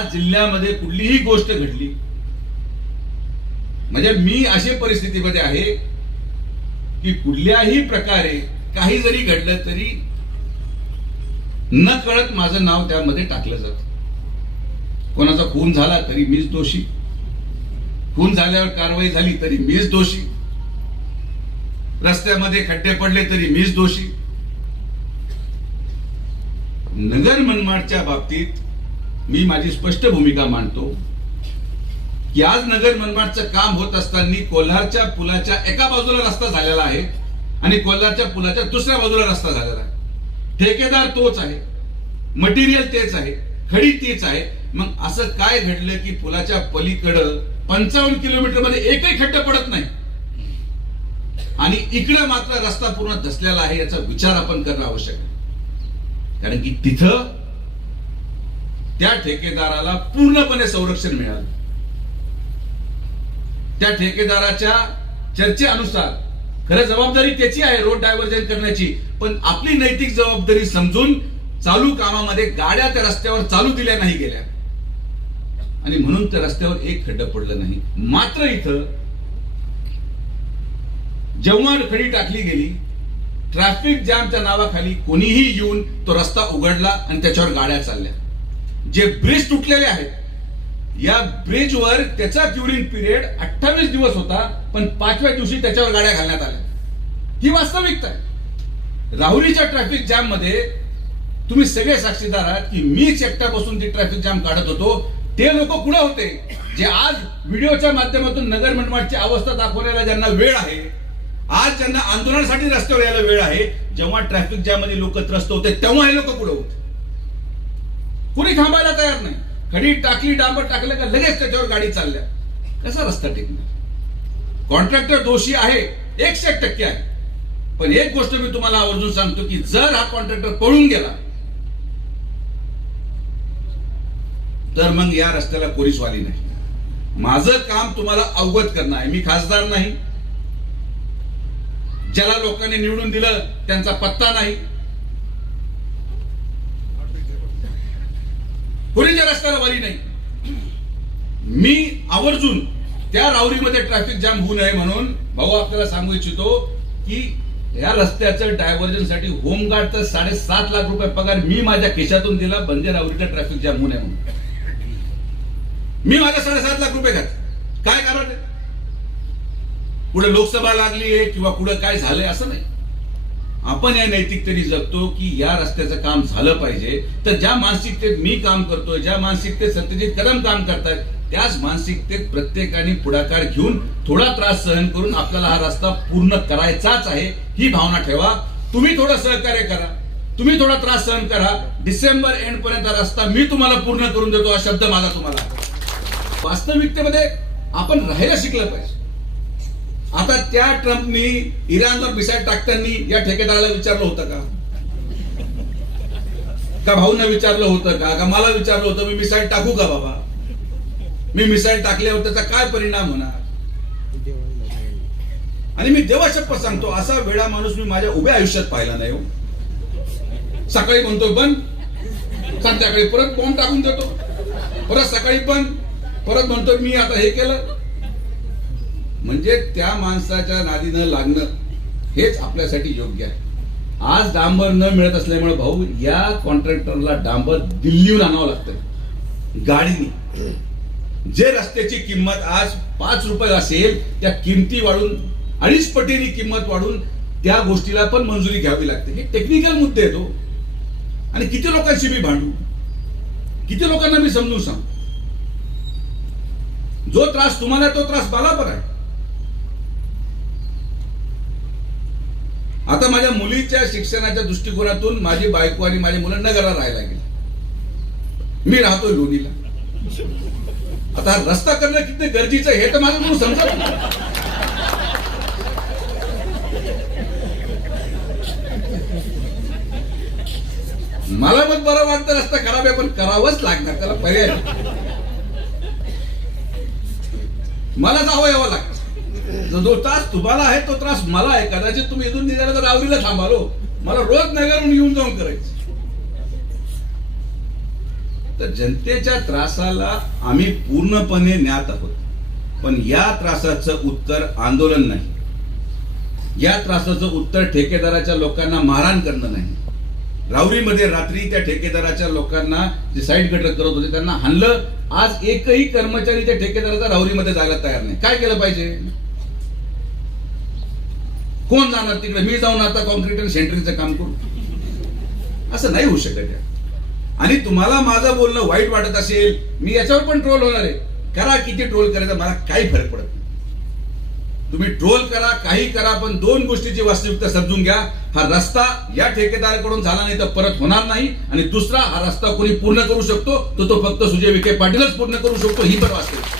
आज जिल्ह्यामध्ये कुठलीही गोष्ट घडली म्हणजे मी अशी परिस्थितीमध्ये आहे की कुठल्याही प्रकारे काही जरी घडलं तरी न कळत माझं नाव त्यामध्ये टाकलं जातं. कोणाचा खून झाला तरी मीच दोषी, खून झाल्यावर कारवाई झाली तरी मीच दोषी, रस्त्यामध्ये खड्डे पडले तरी मीच दोषी. नगर मनमाडच्या बाबतीत मी माझी स्पष्ट भूमिका मांडतो की आज नगर मनमाडचं काम होत असताना कोल्हारच्या पुलाच्या एका बाजूला रस्ता झालेला आहे आणि कोल्हारच्या पुलाच्या दुसऱ्या बाजूला रस्ता झालेला आहे. ठेकेदार तोच आहे, मटेरियल तेच आहे, खडी तीच आहे. मग असं काय घडलं की पुलाच्या पलीकडं 55 किलोमीटर मध्ये एकही खड्डा पडत नाही आणि इकडे मात्र रस्ता पूर्ण धसलेला आहे. याचा विचार आपण करणं आवश्यक आहे. कारण की तिथं त्या ठेकेदाराला पूर्णपणे संरक्षण मिळालं. त्या ठेकेदाराच्या चर्चेनुसार खरं जबाबदारी त्याची आहे रोड डायव्हर्जन करण्याची, पण आपली नैतिक जबाबदारी समजून चालू कामामध्ये गाड्या त्या रस्त्यावर चालू दिल्या नाही गेल्या आणि म्हणून त्या रस्त्यावर एक खड्डा पडलं नाही. मात्र इथं जेव्हा खडी टाकली गेली, ट्रॅफिक जॅमच्या नावाखाली कोणीही येऊन तो रस्ता उघडला आणि त्याच्यावर गाड्या चालल्या. जे ब्रिज तुटलेले आहेत या ब्रिजवर त्याचा क्युरिंग पिरियड 28 दिवस होता, पण 5व्या दिवशी त्याच्यावर गाड्या घालण्यात आल्या. ही वास्तविकता आहे. राहुरीच्या ट्रॅफिक जॅम मध्ये तुम्ही सगळे साक्षीदार आहात की मीच एकटा बसून ती ट्रॅफिक जॅम काढत होतो. ते लोक कुठे होते जे आज व्हिडिओच्या माध्यमातून नगर मनमाडची अवस्था दाखवण्याला ज्यांना वेळ आहे, आज ज्यांना आंदोलनासाठी रस्त्यावर यायला वेळ आहे, जेव्हा ट्रॅफिक जॅम मध्ये लोक त्रस्त होते तेव्हा हे लोक कुठे होते? कुणी थांबायला तयार नाही. खडी टाकली, डांबर टाकलं का लगेच त्याच्यावर गाडी चालल्या. कसा रस्ता टिकणार? कॉन्ट्रॅक्टर दोषी आहे, 100% आहे. पण एक गोष्ट मी तुम्हाला आवर्जून सांगतो की जर हा कॉन्ट्रॅक्टर पळून गेला तर मग या रस्त्याला कोणीच वाली नाही. माझं काम तुम्हाला अवगत करणं आहे. मी खासदार नाही, ज्याला लोकांनी निवडून दिलं त्यांचा पत्ता नाही, कोणीच्या रस्त्याला वाली नाही. मी आवर्जून त्या राहुरीमध्ये ट्रॅफिक जॅम होऊ नये म्हणून भाऊ आपल्याला सांगू इच्छितो की या रस्त्याचं डायव्हर्जन साठी होमगार्डचा 7.5 लाख रुपये पगार मी माझ्या खिशातून दिला. बंदे राहुरीचा ट्रॅफिक जॅम होऊ नये म्हणून मी माझ्या 7.5 लाख रुपये घात. काय कारण आहे? पुढे लोकसभा लागली आहे किंवा पुढे काय झालंय असं नाही. आपण या नैतिकतेने जगतो की या रस्त्याचं काम झालं पाहिजे. तर ज्या मानसिकतेत मी काम करतोय, ज्या मानसिकतेत सत्यजित कदम काम करतायत, त्याच मानसिकतेत प्रत्येकाने पुढाकार घेऊन थोडा त्रास सहन करून आपल्याला हा रस्ता पूर्ण करायचाच आहे ही भावना ठेवा. तुम्ही थोडं सहकार्य करा, तुम्ही थोडा त्रास सहन करा. डिसेंबर एंड पर्यंत हा रस्ता मी तुम्हाला पूर्ण करून देतो हा शब्द माझा तुम्हाला. वास्तविकतेमध्ये आपण राहायला शिकलं पाहिजे. आता त्या ट्रम्पनी इराणवर मिसाईल टाकताना या ठेकेदाराला विचारलं होतं का भाऊंना विचारलं होतं का मला विचारलं होतं मी मिसाईल टाकू का बाबा? मी मिसाईल टाकल्यावर त्याचा काय परिणाम होणार? आणि मी देवाशपथ सांगतो असा वेळा माणूस मी माझ्या उभ्या आयुष्यात पाहिला नाही. सकाळी म्हणतो बंद, संध्याकाळी परत बॉम्ब टाकून देतो, परत सकाळी पण परत म्हणतो मी आता हे केलं. म्हणजे त्या माणसाच्या नादी न लागणं हेच आपल्यासाठी योग्य आहे. आज डांबर न मिळत असल्यामुळे भाऊ या कॉन्ट्रॅक्टरला डांबर दिल्लीहून आणावं लागतं गाडीने. जे रस्त्याची किंमत आज 5 रुपये असेल त्या किमती वाढून 2.5 पटीने किंमत वाढून त्या गोष्टीला पण मंजुरी घ्यावी लागते. हे टेक्निकल मुद्दे येतो. आणि किती लोकांशी मी भांडू, किती लोकांना मी समजून सांगू. जो त्रास तुम्हाला तो त्रास मला पण आहे. आता माझ्या मुलीच्या शिक्षणाच्या दृष्टिकोनातून माझी बायको आणि माझी मुलं नगरला राहायला गेली, मी राहतोय लोणीला. आता हा रस्ता करणं किती गरजेचं हे तर माझं म्हणून समजत नाही. मला पण बरं वाटतं रस्ता खराब आहे पण करावंच लागणार, त्याला पर्याय नाही. मला जावं यावं लागतं. जो त्रास तुम्हाला आहे तो त्रास मला आहे. कदाचित तुम्ही इथून निघाला तर राहुरीला थांबालो, मला रोज नगरहून येऊन जाऊन करायचं. तर जनतेच्या त्रासाला आम्ही पूर्णपणे ज्ञात आहोत, पण या त्रासाचं उत्तर आंदोलन नाही, या त्रासाचं उत्तर ठेकेदाराच्या लोकांना मारहाण करणं नाही. राहुरीमध्ये रात्री त्या ठेकेदाराच्या लोकांना जे साईड गटर करत होते त्यांना हाणलं. आज एकही कर्मचारी त्या ठेकेदाराचा राहुरीमध्ये जायला तयार नाही. काय केलं पाहिजे? कोण जाणार तिकडे? मी जाऊन आता कॉन्क्रीट आणि सेंटरिंगचं काम करू? असं नाही होऊ शकत. आणि तुम्हाला माझं बोलणं वाईट वाटत असेल, मी याच्यावर पण ट्रोल होणार आहे. करा, किती ट्रोल करायचा मला काही फरक पडत नाही. तुम्ही ट्रोल करा, काही करा, पण दोन गोष्टीची वास्तविकता समजून घ्या. हा रस्ता या ठेकेदाराकडून झाला नाही तर परत होणार नाही. आणि दुसरा, हा रस्ता कोणी पूर्ण करू शकतो तो फक्त सुजय विखे पाटीलच पूर्ण करू शकतो, ही पण वास्तविकता.